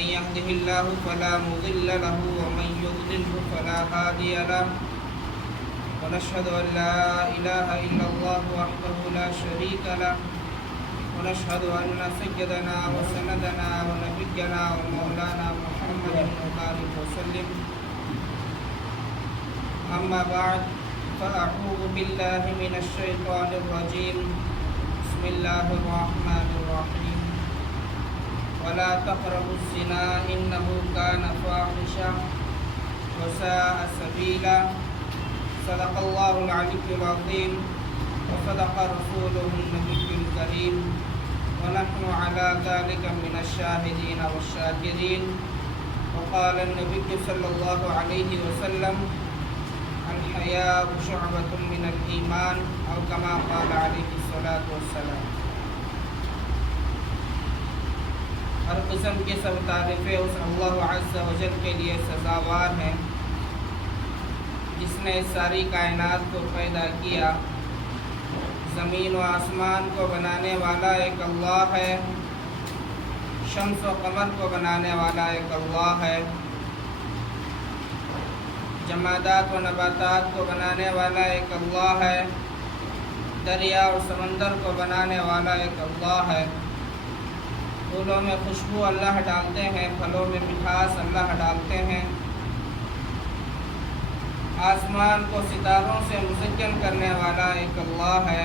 من يهده الله فلا مضل له ومن يضلله فلا هادي له ونشهد أن لا إله إلا الله وحده لا شريك له ونشهد أن سيدنا وسندنا ونبينا ومولانا محمد وبارك وسلم. أما بعد فأعوذ بالله من الشيطان الرجيم. بسم الله الرحمن الرحيم. ولا تقربوا الزنا إنه كان فاحشة وساء سبيلا. صدق الله العلي العظيم وصدق رسوله النبي الكريم ونحن على ذلك من الشاهدين والشاكرين. وقال النبي صلى الله عليه وسلم الحياء شعبة من الإيمان أو كما قال عليه الصلاة والسلام. ہر قسم کی سب تعریفیں اس اللہ عز و جل کے لیے سزاوار ہیں جس نے ساری کائنات کو پیدا کیا. زمین و آسمان کو بنانے والا ایک اللہ ہے. شمس و قمر کو بنانے والا ایک اللہ ہے. جمادات و نباتات کو بنانے والا ایک اللہ ہے. دریا اور سمندر کو بنانے والا ایک اللہ ہے. پھولوں میں خوشبو اللہ ڈالتے ہیں, پھلوں میں مٹھاس اللہ ڈالتے ہیں. آسمان کو ستاروں سے مزین کرنے والا ایک اللہ ہے.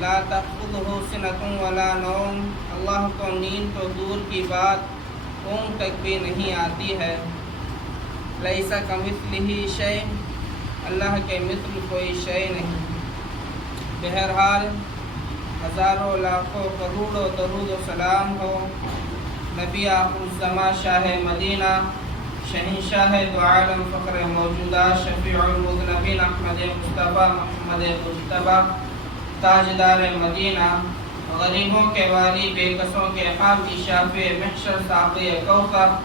لا تأخذہ سنۃ ولا نوم. اللہ کو نیند تو دور کی بات اونگ تک بھی نہیں آتی ہے. لیس کمثلہ شیء. اللہ کے مثل کوئی شے نہیں. بہرحال ہزاروں لاکھوں کروڑوں درود و سلام ہو نبی آخر الزمان شاہ مدینہ, شہنشاہ دو عالم, فخر موجودہ, شفیع المذنبین احمد مصطفیٰ محمد مجتبیٰ, تاجدار مدینہ, غریبوں کے والی, بے کسوں کے حامی, شافع محشر, ساقی کوثر,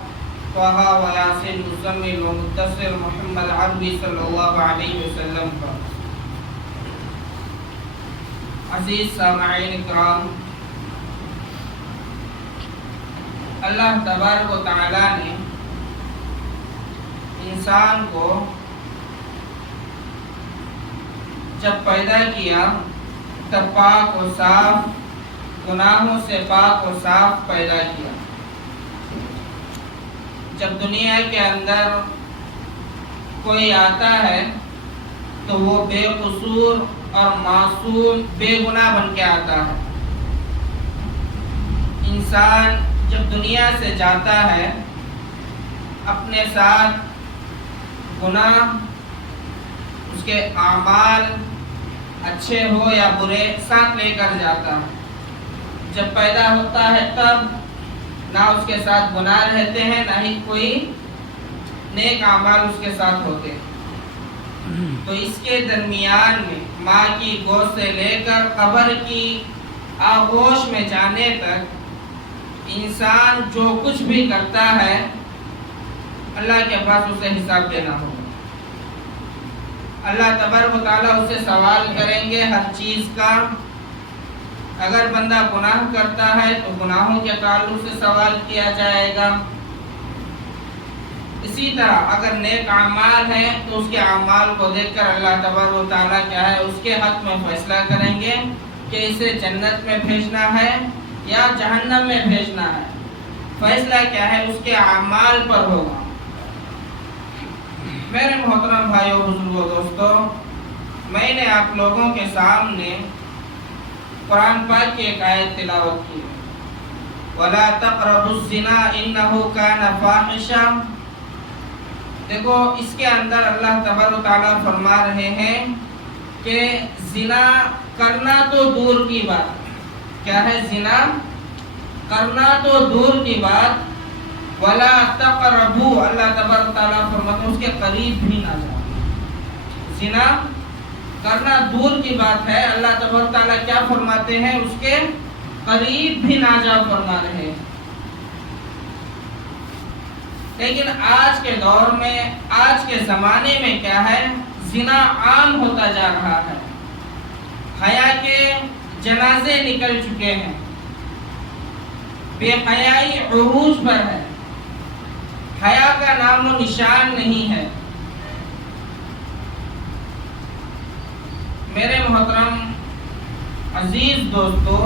طٰہٰ و یاسین, مزمل و مدثر, محمد عربی صلی اللہ علیہ وسلم پر. عزیز سامعین اکرام, اللہ تبارک و تعالی نے انسان کو جب پیدا کیا تب پاک و صاف, گناہوں سے پاک و صاف پیدا کیا. جب دنیا کے اندر کوئی آتا ہے تو وہ بے قصور اور معصوم, بے گناہ بن کے آتا ہے. انسان جب دنیا سے جاتا ہے اپنے ساتھ گناہ, اس کے اعمال اچھے ہو یا برے ساتھ لے کر جاتا ہے. جب پیدا ہوتا ہے تب نہ اس کے ساتھ گناہ رہتے ہیں, نہ ہی کوئی نیک اعمال اس کے ساتھ ہوتے ہیں. تو اس کے درمیان میں ماں کی گود سے لے کر قبر کی آغوش میں جانے تک انسان جو کچھ بھی کرتا ہے اللہ کے پاس اسے حساب دینا ہوگا. اللہ تبارک و تعالیٰ اسے سوال کریں گے ہر چیز کا. اگر بندہ گناہ کرتا ہے تو گناہوں کے تعلق سے سوال کیا جائے گا. اسی طرح اگر نیک اعمال ہیں تو اس کے اعمال کو دیکھ کر اللہ تبارک و تعالیٰ کیا ہے اس کے حق میں فیصلہ کریں گے کہ اسے جنت میں بھیجنا ہے یا جہنم میں بھیجنا ہے. فیصلہ کیا ہے اس کے اعمال پر ہوگا. میرے محترم بھائیو, بزرگوں, دوستو, میں نے آپ لوگوں کے سامنے قرآن پاک کی ایک آیت تلاوت کی ہے. وَلَا تَقْرَبُوا الزِّنَا إِنَّهُ كَانَ فَاحِشًا. دیکھو اس کے اندر اللہ تبارک و تعالیٰ فرما رہے ہیں کہ زنا کرنا تو دور کی بات, کیا ہے زنا کرنا تو دور کی بات, وَلَا تَقْرَبُوا, اللہ تبارک و تعالیٰ فرماتے ہیں اس کے قریب بھی نہ جاؤ. زنا کرنا دور کی بات ہے, اللہ تبارک و تعالیٰ کیا فرماتے ہیں اس کے قریب بھی نہ جاؤ فرما رہے ہیں. لیکن آج کے دور میں, آج کے زمانے میں کیا ہے, زنا عام ہوتا جا رہا ہے. حیا کے جنازے نکل چکے ہیں. بے حیائی عروج پر ہے، حیا کا نام و نشان نہیں ہے۔ میرے محترم عزیز دوستو،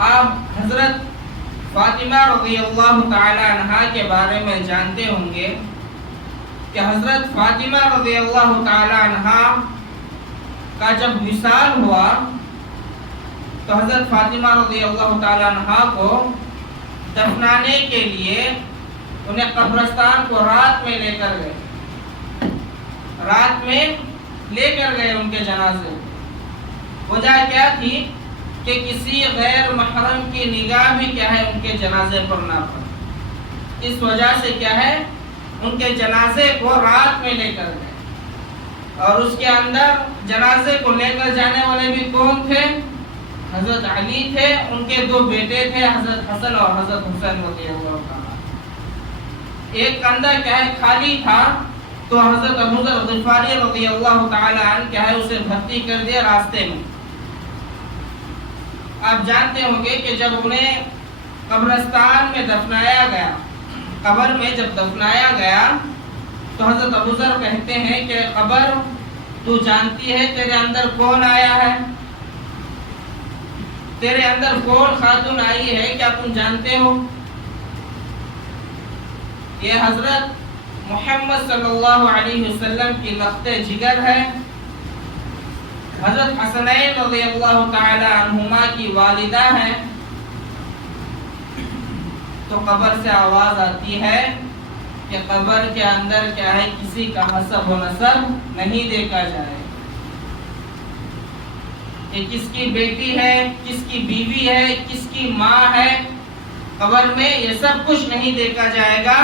آپ حضرت فاطمہ رضی اللہ تعالی عنہا کے بارے میں جانتے ہوں گے کہ حضرت فاطمہ رضی اللہ تعالی عنہا کا جب وصال ہوا تو حضرت فاطمہ رضی اللہ تعالی عنہا کو دفنانے کے لیے انہیں قبرستان کو رات میں لے کر گئے ان کے جنازے۔ وجہ کیا تھی کہ کسی غیر محرم کی نگاہ بھی کیا ہے ان کے جنازے پر نہ پڑے، اس وجہ سے کیا ہے ان کے جنازے کو رات میں لے کر گئے۔ اور اس کے اندر جنازے کو لے کر جانے والے بھی کون تھے؟ حضرت علی تھے، ان کے دو بیٹے تھے حضرت حسن اور حضرت حسین رضی اللہ تعالیٰ۔ ایک کندھا کیا ہے خالی تھا تو حضرت ابو ذر غفاری رضی اللہ تعالیٰ عنہ کیا ہے اسے بھرتی کر دیا راستے میں۔ آپ جانتے ہوں گے کہ جب انہیں قبرستان میں دفنایا گیا، قبر میں جب دفنایا گیا تو حضرت ابو ذر کہتے ہیں کہ قبر تو جانتی ہے تیرے اندر کون آیا ہے، تیرے اندر کون خاتون آئی ہے، کیا تم جانتے ہو؟ یہ حضرت محمد صلی اللہ علیہ وسلم کی لخت جگر ہے، حضرت حسنین رضی اللہ تعالی عنہما کی والدہ ہے۔ تو قبر سے آواز آتی ہے کہ قبر کے اندر کیا ہے کسی کا حسب و نسب نہیں دیکھا جائے، کہ کس کی بیٹی ہے، کس کی بیوی ہے، کس کی ماں ہے، قبر میں یہ سب کچھ نہیں دیکھا جائے گا۔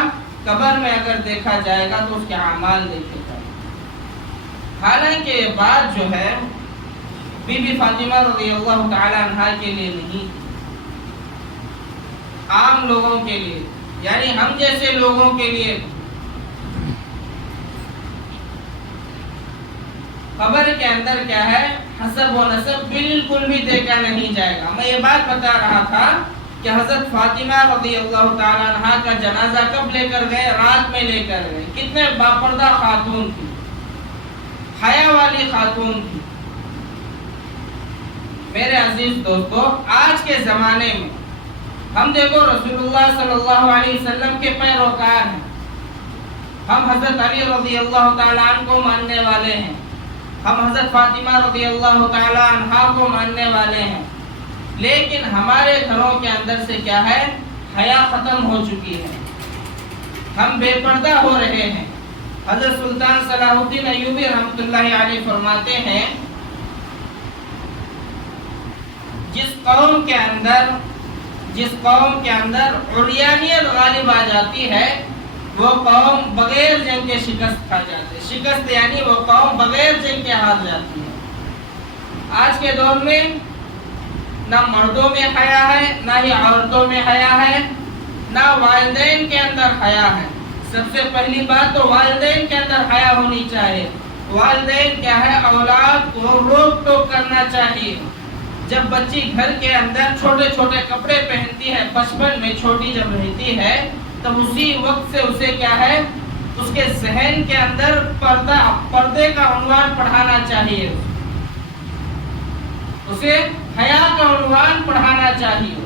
قبر میں اگر دیکھا جائے گا تو اس کے اعمال دیکھے جائیں گے۔ حالانکہ یہ بات جو ہے بی بی فاطمہ رضی اللہ تعالی عنہا کے لیے نہیں، عام لوگوں کے لیے، یعنی ہم جیسے لوگوں کے لیے قبر کے اندر کیا ہے حسب و نسب بالکل بھی دیکھا نہیں جائے گا۔ میں یہ بات بتا رہا تھا کہ حضرت فاطمہ رضی اللہ تعالی عنہا کا جنازہ کب لے کر گئے؟ رات میں لے کر گئے۔ کتنے باپردہ خاتون تھی، حیا والی خاتون تھی۔ میرے عزیز دوستو، آج کے زمانے میں ہم دیکھو رسول اللہ صلی اللہ علیہ وسلم کے پیروکار ہیں، ہم حضرت علی رضی اللہ تعالیٰ عنہ کو ماننے والے ہیں، ہم حضرت فاطمہ رضی اللہ تعالیٰ عنہا کو ماننے والے ہیں، لیکن ہمارے گھروں کے اندر سے کیا ہے حیا ختم ہو چکی ہے، ہم بے پردہ ہو رہے ہیں۔ حضرت سلطان صلاح الدین ایوبی رحمۃ اللہ علیہ فرماتے ہیں جس قوم کے اندر عریانیت غالب آ جاتی ہے وہ قوم بغیر جنگ کے شکست کھا جاتی ہے، شکست یعنی وہ قوم بغیر جنگ کے ہار جاتی ہے۔ آج کے دور میں نہ مردوں میں حیا ہے، نہ ہی عورتوں میں حیا ہے، نہ والدین کے اندر حیا ہے۔ سب سے پہلی بات تو والدین کے اندر حیا ہونی چاہیے۔ والدین کیا ہے اولاد کو روک ٹوک کرنا چاہیے۔ جب بچی گھر کے اندر چھوٹے چھوٹے کپڑے پہنتی ہے، بچپن میں چھوٹی جب رہتی ہے، تب اسی وقت سے اسے کیا ہے اس کے ذہن کے اندر پردے کا عنوان پڑھانا چاہیے، اسے حیا کا عنوان پڑھانا چاہیے،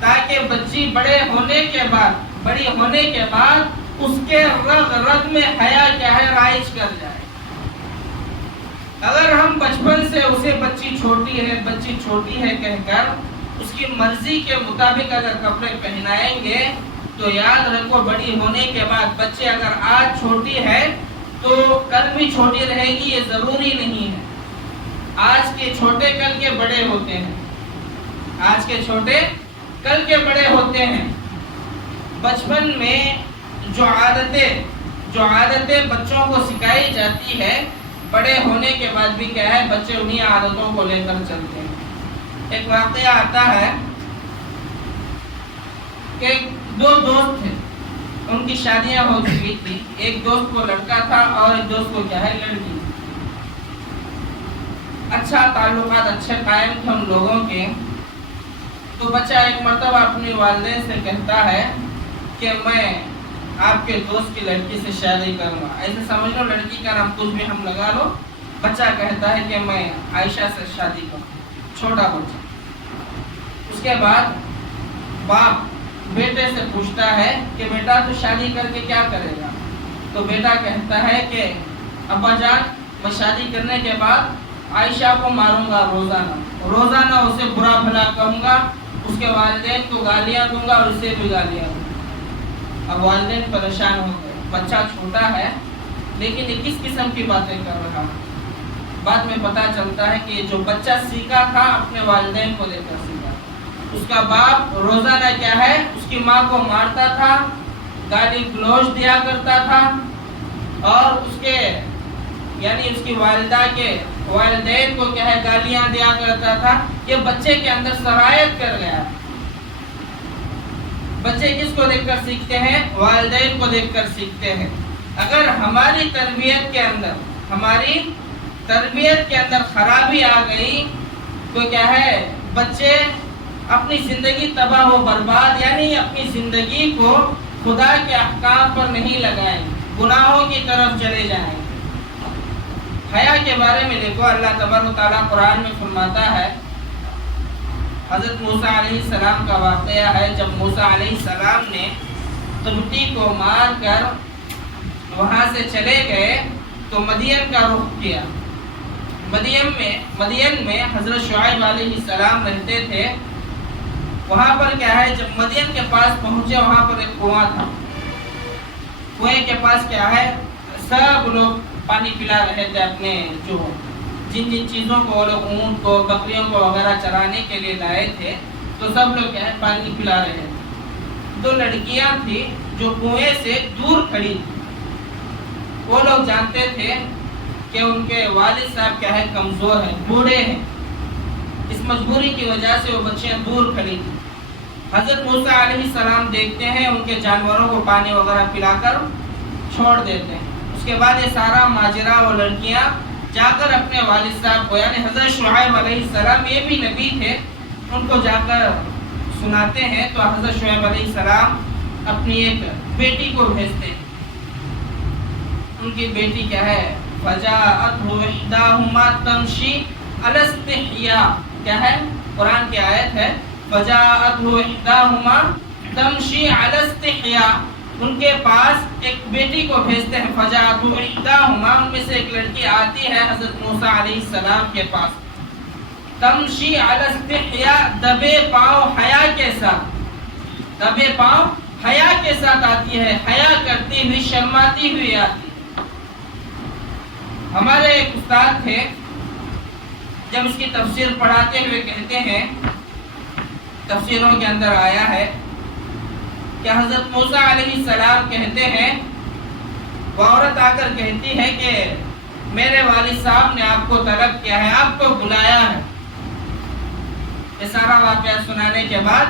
تاکہ بچی بڑی ہونے کے بعد اس کے رگ رگ میں حیا کیا ہے رائج کر جائے۔ اگر ہم بچپن سے اسے بچی چھوٹی ہے کہہ کر اس کی مرضی کے مطابق اگر کپڑے پہنائیں گے تو یاد رکھو بڑی ہونے کے بعد بچے اگر آج چھوٹی ہے تو کل بھی چھوٹی رہے گی، یہ ضروری نہیں ہے۔ آج کے چھوٹے کل کے بڑے ہوتے ہیں، آج کے چھوٹے کل کے بڑے ہوتے ہیں۔ بچپن میں جو عادتیں بچوں کو سکھائی جاتی ہے، بڑے ہونے کے بعد بھی کیا ہے بچے انہی عادتوں کو لے کر چلتے ہیں۔ ایک واقعہ آتا ہے کہ دو دوست تھے، ان کی شادیاں ہو چکی تھی، ایک دوست کو لڑکا تھا اور ایک دوست کو کیا ہے لڑکی۔ اچھا تعلقات اچھے قائم تھے ان لوگوں کے، تو بچہ ایک مرتبہ اپنے والدین سے کہتا ہے کہ میں آپ کے دوست کی لڑکی سے شادی کروں گا. ایسے سمجھ لو لڑکی کا نام کچھ بھی ہم لگا لو. بچہ کہتا ہے کہ میں عائشہ سے شادی کروں, چھوٹا بچہ. اس کے بعد باپ بیٹے سے پوچھتا ہے کہ بیٹا تو شادی کر کے کیا کرے گا؟ تو بیٹا کہتا ہے کہ ابا جان میں شادی کرنے کے بعد عائشہ کو ماروں گا روزانہ اسے برا بھلا کہوں گا, اس کے والدین کو گالیاں دوں گا اور اسے بھی گالیاں دوں گا. اب والدین پریشان ہو گئے, بچہ چھوٹا ہے لیکن یہ کس قسم کی باتیں کر رہا ہے. بعد میں پتہ چلتا ہے کہ جو بچہ سیکھا تھا اپنے والدین کو دیکھ کر سیکھا. اس کا باپ روزانہ کیا ہے اس کی ماں کو مارتا تھا, گالی گلوچ دیا کرتا تھا, اور اس کے یعنی اس کی والدہ کے والدین کو کیا ہے گالیاں دیا کرتا تھا. یہ بچے کے اندر سرایت کر گیا. بچے کس کو دیکھ کر سیکھتے ہیں؟ والدین کو دیکھ کر سیکھتے ہیں. اگر ہماری تربیت کے اندر خرابی آ گئی تو کیا ہے بچے اپنی زندگی تباہ و برباد, یعنی اپنی زندگی کو خدا کے احکام پر نہیں لگائیں, گناہوں کی طرف چلے جائیں. حیا کے بارے میں دیکھو, اللہ تبارک و تعالیٰ قرآن میں فرماتا ہے, حضرت موسیٰ علیہ السلام کا واقعہ ہے. جب موسیٰ علیہ السلام نے قبطی کو مار کر وہاں سے چلے گئے تو مدین کا رخ کیا. مدین میں حضرت شعیب علیہ السلام رہتے تھے. وہاں پر کیا ہے جب مدین کے پاس پہنچے وہاں پر ایک کنواں تھا. کنویں کے پاس کیا ہے سب لوگ پانی پلا رہے تھے اپنے جن چیزوں کو وہ لوگ اونٹ کو بکریوں کو وغیرہ چرانے کے لیے لائے تھے, تو سب لوگ کیا ہے پانی پلا رہے تھے. دو لڑکیاں تھیں جو کنویں سے دور کھڑی تھی. وہ لوگ جانتے تھے کہ ان کے والد صاحب کیا ہے کمزور ہیں, بوڑھے ہیں. اس مجبوری کی وجہ سے وہ بچیاں دور کھڑی تھیں. حضرت موسیٰ علیہ السلام دیکھتے ہیں ان کے جانوروں کو پانی وغیرہ پلا کر چھوڑ دیتے ہیں. اس کے بعد یہ سارا ماجرا وہ لڑکیاں جا کر اپنے والد صاحب کو, یعنی حضرت شعیب علیہ السلام یہ بھی نبی تھے, ان کو جا کر سناتے ہیں. تو حضرت شعیب علیہ السلام اپنی ایک بیٹی کو بھیجتے ہیں. ان کی بیٹی کیا ہے فَجَاءَتْهُ إِحْدَاهُمَا تَمْشِي عَلَى اسْتِحْيَاءٍ, کیا ہے قرآن کی آیت ہے فَجَاءَتْهُ إِحْدَاهُمَا تَمْشِي عَلَى اسْتِحْيَاءٍ. ان کے پاس ایک بیٹی کو بھیجتے ہیں. فَجَاءَتْهُ إِحْدَاهُمَا, ان میں سے ایک لڑکی آتی ہے حضرت موسیٰ علیہ السلام کے پاس. تمشی علی استحیاء, دبے پاؤں حیا کے ساتھ, دبے پاؤں حیا کے ساتھ آتی ہے, حیا کرتی ہوئی شرماتی ہوئی آتی. ہمارے ایک استاد تھے, جب اس کی تفسیر پڑھاتے ہوئے کہتے ہیں, تفسیروں کے اندر آیا ہے کہ حضرت موسیٰ علیہ السلام کہتے ہیں, وہ عورت آ کر کہتی ہے کہ میرے والد صاحب نے آپ کو طلب کیا ہے, آپ کو بلایا ہے. یہ سارا واقعہ سنانے کے بعد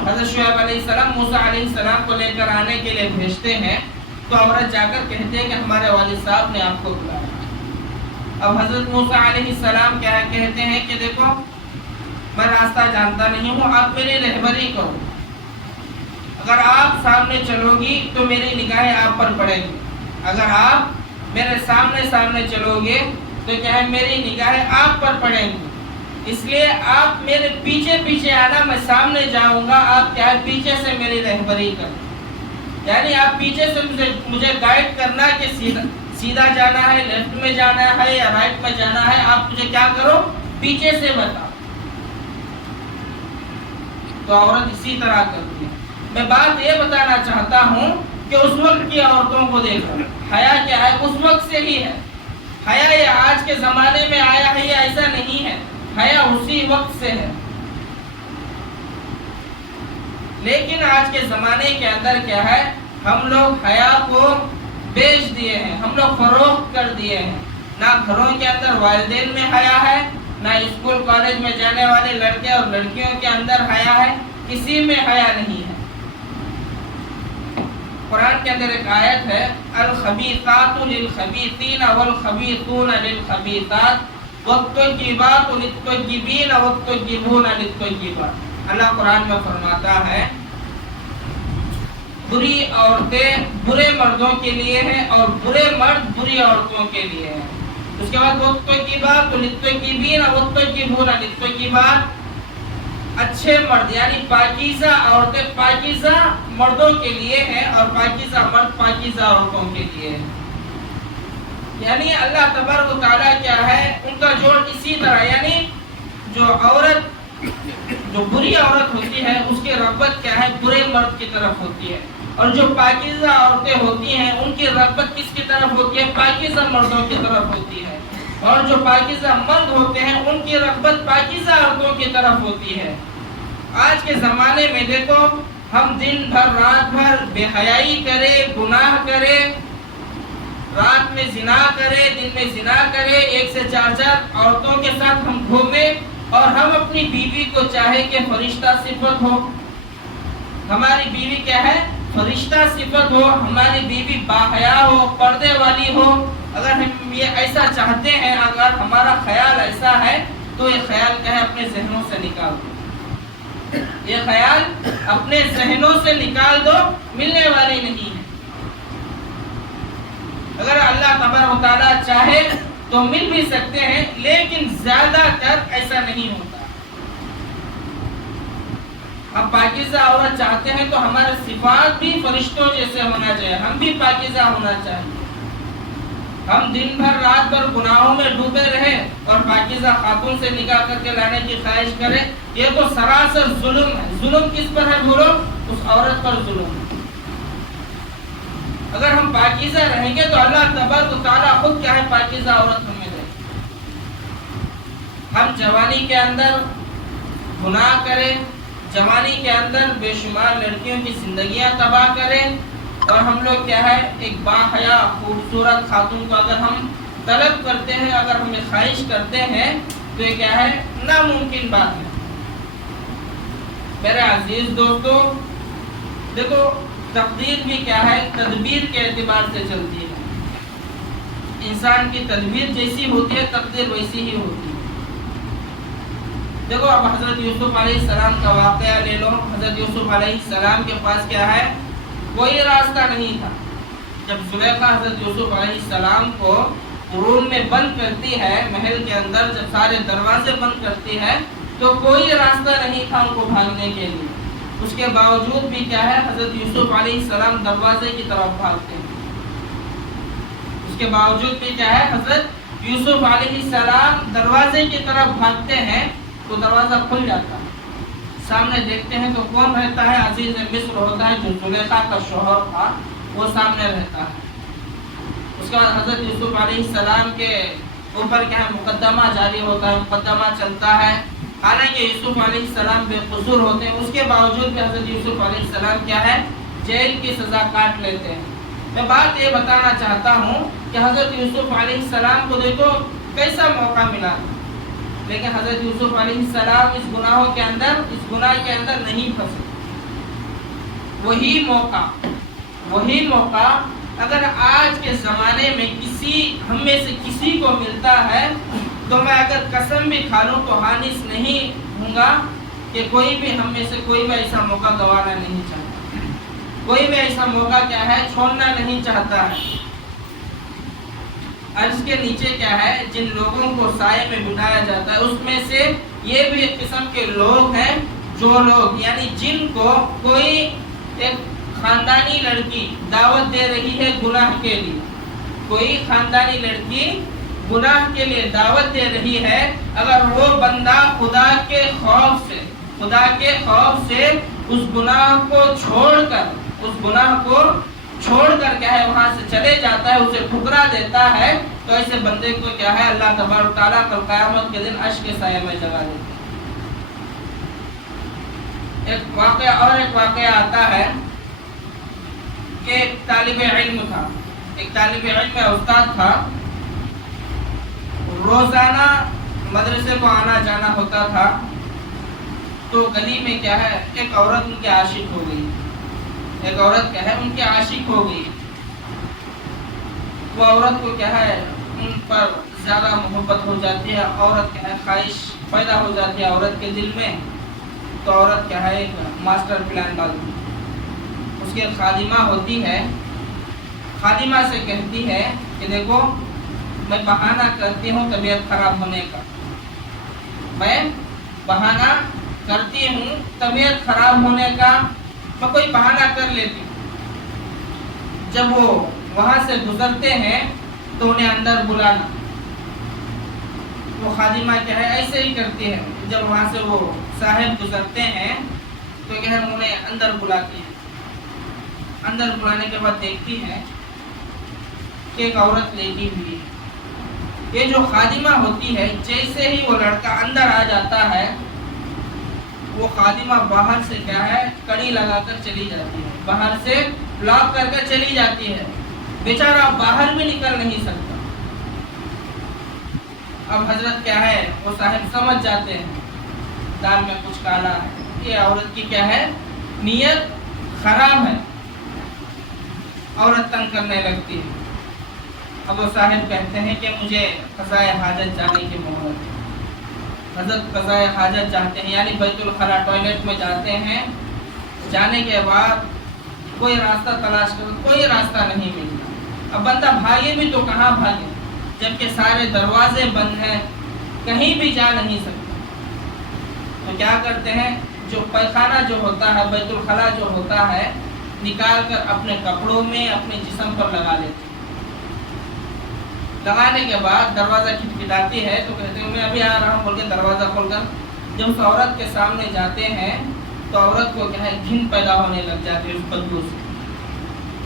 حضرت شعیب علیہ السلام موسیٰ علیہ السلام کو لے کر آنے کے لیے بھیجتے ہیں. تو عورت جا کر کہتے ہیں کہ ہمارے والد صاحب نے آپ کو بلایا. اب حضرت موسیٰ علیہ السلام کیا کہتے ہیں کہ دیکھو میں راستہ جانتا نہیں ہوں, آپ میری رہبری کرو. اگر آپ سامنے چلو گی تو میری نگاہیں آپ پر پڑیں گی, اگر آپ میرے سامنے چلو گے تو کیا ہے میری نگاہیں آپ پر پڑیں گی. اس لیے آپ میرے پیچھے آنا, میں سامنے جاؤں گا, آپ کیا ہے پیچھے سے میری رہبری کرنا, یعنی آپ پیچھے سے مجھے گائیڈ کرنا کہ سیدھا جانا ہے, لیفٹ میں جانا ہے یا رائٹ میں جانا ہے, آپ مجھے کیا کرو پیچھے سے بتاؤ. تو عورت اسی طرح کرتی ہے. میں بات یہ بتانا چاہتا ہوں کہ اس وقت کی عورتوں کو دیکھو, حیا کیا ہے اس وقت سے ہی ہے. حیا یہ آج کے زمانے میں آیا ہے, یہ ایسا نہیں ہے, حیا اسی وقت سے ہے. لیکن آج کے زمانے کے اندر کیا ہے, ہم لوگ حیا کو بیچ دیے ہیں, ہم لوگ فروخت کر دیے ہیں. نہ گھروں کے اندر والدین میں حیا ہے, نہ اسکول کالج میں جانے والے لڑکے اور لڑکیوں کے اندر حیا ہے, کسی میں حیا نہیں ہے. قرآن کے اندر ایک آیت ہے الخبیثات للخبیثین والخبیثون للخبیثات والطیبات للطیبین والطیبون للطیبات. اللہ قرآن میں فرماتا ہے بری عورتیں برے مردوں کے لیے ہیں اور برے مرد بری عورتوں کے لیے ہیں. اس کے بعد اچھے مرد یعنی پاکیزہ عورتیں پاکیزہ مردوں کے لیے ہیں اور پاکیزہ مرد پاکیزہ عورتوں کے لیے ہیں. یعنی اللہ تبارک و تعالیٰ کیا ہے ان کا جوڑ اسی طرح، یعنی جو بری عورت ہوتی ہے اس کی رغبت کیا ہے برے مرد کی طرف ہوتی ہے، اور جو پاکیزہ عورتیں ہوتی ہیں ان کی رغبت کس کی طرف ہوتی ہے؟ پاکیزہ مردوں کی طرف ہوتی ہے. اور جو پاکیزہ مرد ہوتے ہیں ان کی رغبت پاکیزہ عورتوں کی طرف ہوتی ہے. آج کے زمانے میں دیکھو ہم دن بھر رات بھر بے حیائی کرے، گناہ کرے، رات میں زنا کرے، دن میں زنا کرے، 1 سے 4 عورتوں کے ساتھ ہم گھومے، اور ہم اپنی بیوی کو چاہے کہ فرشتہ صفت ہو. ہماری بیوی کیا ہے؟ فرشتہ صفت ہو. ہماری بیوی باحیا ہو، پردے والی ہو. اگر ہم یہ ایسا چاہتے ہیں، اگر ہمارا خیال ایسا ہے تو یہ خیال کیا ہے اپنے ذہنوں سے نکال دو. یہ خیال اپنے ذہنوں سے نکال دو، ملنے والی نہیں ہے. اگر اللہ تبارک و تعالیٰ چاہے تو مل بھی سکتے ہیں، لیکن زیادہ تر ایسا نہیں ہوتا. ہم پاکیزہ عورت چاہتے ہیں تو ہمارے صفات بھی فرشتوں جیسے ہونا چاہیے، ہم بھی پاکیزہ ہونا چاہیے. ہم دن بھر رات بھر گناہوں میں ڈوبے رہے اور پاکیزہ خاتون سے نکاح کر کے لانے کی خواہش کرے، یہ تو سراسر ظلم ہے. ظلم کس پر ہے بولو؟ اس عورت پر ظلم ہے. اگر ہم پاکیزہ رہیں گے تو اللہ تبارک و تعالیٰ خود کیا ہے پاکیزہ عورت ہمیں دے. ہم جوانی کے اندر گناہ کریں، جوانی کے اندر بے شمار لڑکیوں کی زندگیاں تباہ کریں، اور ہم لوگ کیا ہے ایک باحیا خوبصورت خاتون کو اگر ہم طلب کرتے ہیں، اگر ہمیں خواہش کرتے ہیں تو یہ کیا ہے ناممکن بات ہے. میرے عزیز دوستو، دیکھو تقدیر بھی کیا ہے تدبیر کے اعتبار سے چلتی ہے. انسان کی تدبیر جیسی ہوتی ہے تقدیر ویسی ہی ہوتی ہے. دیکھو اب حضرت یوسف علیہ السلام کا واقعہ لے لو. حضرت یوسف علیہ السلام کے پاس کیا ہے کوئی راستہ نہیں تھا. جب زلیخا حضرت یوسف علیہ السلام کو روم میں بند کرتی ہے، محل کے اندر جب سارے دروازے بند کرتی ہے تو کوئی راستہ نہیں تھا ان کو بھاگنے کے لیے. اس کے باوجود بھی کیا ہے حضرت یوسف علیہ السلام دروازے کی طرف بھاگتے ہیں. اس کے باوجود بھی کیا ہے حضرت یوسف علیہ السلام دروازے کی طرف بھاگتے ہیں تو دروازہ کھل جاتا ہے. سامنے دیکھتے ہیں تو کون رہتا ہے؟ عزیز مصر ہوتا ہے جو زلیخا کا شوہر تھا، وہ سامنے رہتا ہے. اس کے بعد حضرت یوسف علیہ السلام کے اوپر کیا ہے مقدمہ جاری ہوتا ہے، مقدمہ چلتا ہے. حالانکہ یوسف علیہ السلام بے قصور ہوتے ہیں، اس کے باوجود بھی حضرت یوسف علیہ السلام کیا ہے جیل کی سزا کاٹ لیتے ہیں. میں بات یہ بتانا چاہتا ہوں کہ حضرت یوسف علیہ السلام کو دیکھو کیسا موقع ملا، لیکن حضرت یوسف علیہ السلام اس گناہوں کے اندر، اس گناہ کے اندر نہیں پھنسے. وہی موقع اگر آج کے زمانے میں ہم میں سے کسی کو ملتا ہے تو میں اگر قسم بھی کھا لوں تو حانث نہیں ہوں گا کہ کوئی بھی ہم میں سے کوئی بھی ایسا موقع گنوانا نہیں چاہتا، کوئی بھی ایسا موقع کیا ہے چھوڑنا نہیں چاہتا ہے. عرش کے نیچے کیا ہے جن لوگوں کو سائے میں بٹھایا جاتا ہے اس میں سے یہ بھی ایک قسم کے لوگ ہیں، جو لوگ یعنی جن کو کوئی ایک خاندانی لڑکی دعوت دے رہی ہے گناہ کے لیے، کوئی خاندانی لڑکی گناہ کے لیے دعوت دے رہی ہے، اگر وہ بندہ خدا کے خوف سے اس گناہ کو چھوڑ کر کیا ہے وہاں سے چلے جاتا ہے، اسے ٹھکرا دیتا ہے، تو ایسے بندے کو کیا ہے اللہ تبارک و تعالیٰ کل قیامت کے دن عرش کے سائے میں جگہ دیتا ہے. ایک واقعہ آتا ہے کہ ایک طالب علم میں استاد تھا، روزانہ مدرسے کو آنا جانا ہوتا تھا. تو گلی میں کیا ہے ایک عورت ان کے عاشق ہو گئی. وہ عورت کو کیا ہے ان پر زیادہ محبت ہو جاتی ہے، عورت کیا ہے خواہش پیدا ہو جاتی ہے عورت کے دل میں. تو عورت کیا ہے ایک ماسٹر پلان ڈالتی ہے. اس کی خادمہ ہوتی ہے، خادمہ سے کہتی ہے کہ دیکھو میں بہانہ کرتی ہوں طبیعت خراب ہونے کا، میں بہانہ کرتی ہوں طبیعت خراب ہونے کا، میں کوئی بہانہ کر لیتی ہوں. جب وہ وہاں سے گزرتے ہیں تو انہیں اندر بلانا. وہ خادمہ کیا ہے ایسے ہی کرتی ہے، جب وہاں سے وہ صاحب گزرتے ہیں تو کیا ہے انہیں اندر بلاتی ہے. اندر بلانے کے بعد دیکھتی ہے کہ ایک عورت لیٹی ہوئی ہے. یہ جو خادمہ ہوتی ہے جیسے ہی وہ لڑکا اندر آ جاتا ہے وہ خادمہ باہر سے کیا ہے کڑی لگا کر چلی جاتی ہے، باہر سے لاک کر کے چلی جاتی ہے. بیچارہ باہر بھی نکل نہیں سکتا. اب حضرت کیا ہے وہ صاحب سمجھ جاتے ہیں دال میں کچھ کالا ہے، یہ عورت کی کیا ہے نیت خراب ہے. عورت تنگ کرنے لگتی ہے. اب وہ صاحب کہتے ہیں کہ مجھے قضائے حاجت جانے کی مہلت ہے. حضرت قضائے حاجت جاتے ہیں یعنی بیت الخلا ٹوائلٹ میں جاتے ہیں. جانے کے بعد کوئی راستہ تلاش کر کوئی راستہ نہیں ملتا. اب بندہ بھاگے بھی تو کہاں بھاگے جبکہ سارے دروازے بند ہیں، کہیں بھی جا نہیں سکتا. تو کیا کرتے ہیں جو پیخانہ جو ہوتا ہے بیت الخلا جو ہوتا ہے نکال کر اپنے کپڑوں میں اپنے جسم پر لگا لیتے ہیں. لگانے کے بعد دروازہ کھٹکھٹاتی ہے تو کہتے ہیں میں ابھی آ رہا ہوں بول کے دروازہ کھول کر جب اس عورت کے سامنے جاتے ہیں تو عورت کو کیا ہے گھن پیدا ہونے لگ جاتی ہے اس بدبو سے.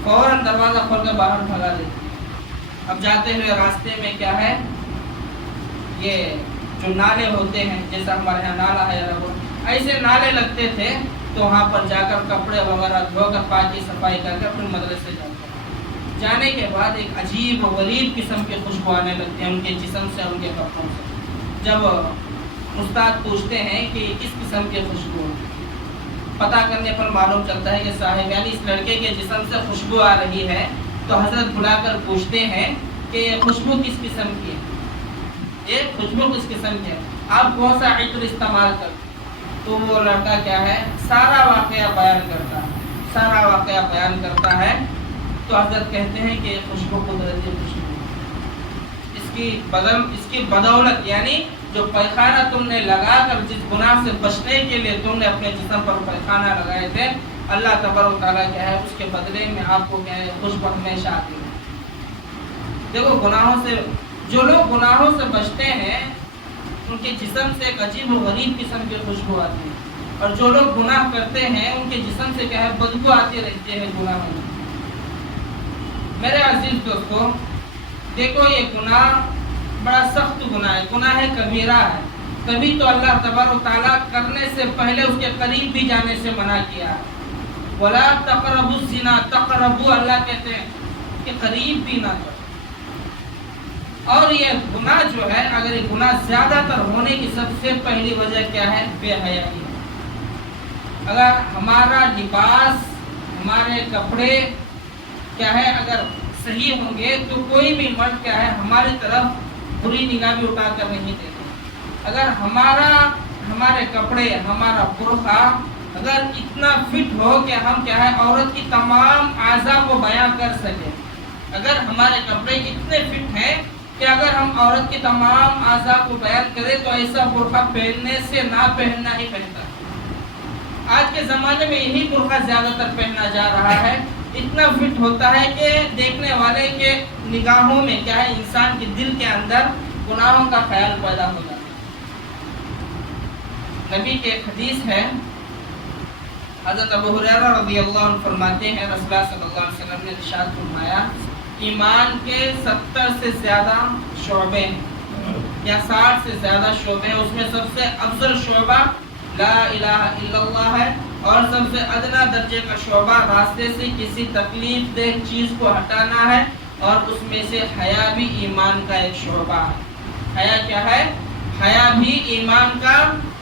فوراً دروازہ کھول کر باہر بھگا دیتے ہیں. اب جاتے ہوئے راستے میں کیا ہے یہ جو نالے ہوتے ہیں جیسا ہمارے یہاں نالا ہے ایسے نالے لگتے تھے تو وہاں پر جا کر کپڑے وغیرہ دھو کر پاکی صفائی کر کے پھر مدرسے جاتے ہیں. جانے کے بعد ایک عجیب و غریب قسم کی خوشبو آنے لگتی ہے ان کے جسم سے ان کے کپڑوں سے. جب استاد پوچھتے ہیں کہ یہ کس قسم کی خوشبو ہے پتہ کرنے پر معلوم چلتا ہے کہ صاحب یعنی اس لڑکے کے جسم سے خوشبو آ رہی ہے. تو حضرت بلا کر پوچھتے ہیں کہ یہ خوشبو کس قسم کی ہے، یہ خوشبو کس قسم کی ہے، آپ کون سا عطر استعمال کرتے. تو وہ لڑکا کیا ہے سارا واقعہ بیان کرتا ہے. تو حضرت کہتے ہیں کہ خوشبو قدرتی خوشبو اس کی بدولت یعنی جو پیخانہ تم نے لگا کر جس گناہ سے بچنے کے لیے تم نے اپنے جسم پر پیخانہ لگائے تھے اللہ تبارک و تعالیٰ کیا ہے اس کے بدلے میں آپ کو کیا ہے خوشبو ہمیشہ آتی ہے. دیکھو گناہوں سے جو لوگ گناہوں سے بچتے ہیں ان کے جسم سے ایک عجیب و غریب قسم کی خوشبو آتی ہے اور جو لوگ گناہ کرتے ہیں ان کے جسم سے کیا ہے بدبو آتی رہتی ہے گناہوں میں. میرے عزیز دوستو دیکھو یہ گناہ بڑا سخت گناہ ہے، گناہ ہے کبیرہ ہے. تبھی تو اللہ تبارک و تعالیٰ کرنے سے پہلے اس کے قریب بھی جانے سے منع کیا ہے. وَلَا تَقْرَبُوا الزِّنَا تَقْرَبُوا اللہ کہتے ہیں کہ قریب بھی نہ کرو. اور یہ گناہ جو ہے اگر یہ گناہ زیادہ تر ہونے کی سب سے پہلی وجہ کیا ہے بے حیائی ہے. اگر ہمارا لباس ہمارے کپڑے کیا ہے اگر صحیح ہوں گے تو کوئی بھی مرد کیا ہے ہماری طرف بری نگاہ بھی اٹھا کر نہیں دیتے. اگر ہمارے کپڑے ہمارا برقع اگر اتنا فٹ ہو کہ ہم کیا ہے عورت کی تمام اعضاء کو بیان کر سکیں، اگر ہمارے کپڑے اتنے فٹ ہیں کہ اگر ہم عورت کی تمام اعضاء کو بیان کریں تو ایسا برقع پہننے سے نہ پہننا ہی بہتر. آج کے زمانے میں یہی برقع زیادہ تر پہنا جا رہا ہے. اتنا فٹ ہوتا ہے کہ دیکھنے والے کے نگاہوں میں کیا ہے انسان کے دل کے اندر گناہوں کا خیال پیدا ہو جاتا ہے. نبی کے ایک حدیث ہے حضرت ابو ہریرہ رضی اللہ عنہ فرماتے ہیں رسول اللہ صلی اللہ علیہ وسلم نے ارشاد فرمایا ایمان کے 70 سے زیادہ شعبے ہیں یا 60 سے زیادہ شعبے ہیں. اس میں سب سے افضل شعبہ لا الہ الا اللہ ہے اور سب سے ادنا درجے کا شعبہ راستے سے کسی تکلیف دہ چیز کو ہٹانا ہے اور اس میں سے حیا بھی ایمان کا ایک شعبہ ہے. حیا کیا ہے؟ حیا بھی ایمان کا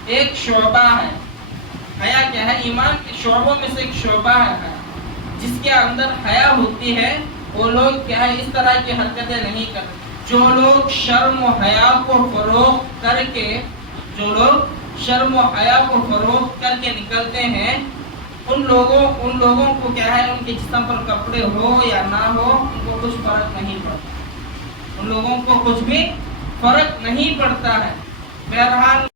ایک شعبہ ہے. حیا کیا ہے؟ ایمان کے شعبوں میں سے ایک شعبہ ہے. جس کے اندر حیا ہوتی ہے وہ لوگ کیا ہے اس طرح کی حرکتیں نہیں کرتے. جو لوگ شرم و حیا کو فروغ کر کے جو لوگ شرم و حیا کو فروخت کر کے نکلتے ہیں، ان لوگوں کو کیا ہے، ان کے جسم پر کپڑے ہو یا نہ ہو، ان کو کچھ فرق نہیں پڑتا، ان لوگوں کو کچھ بھی فرق نہیں پڑتا ہے۔ بہرحال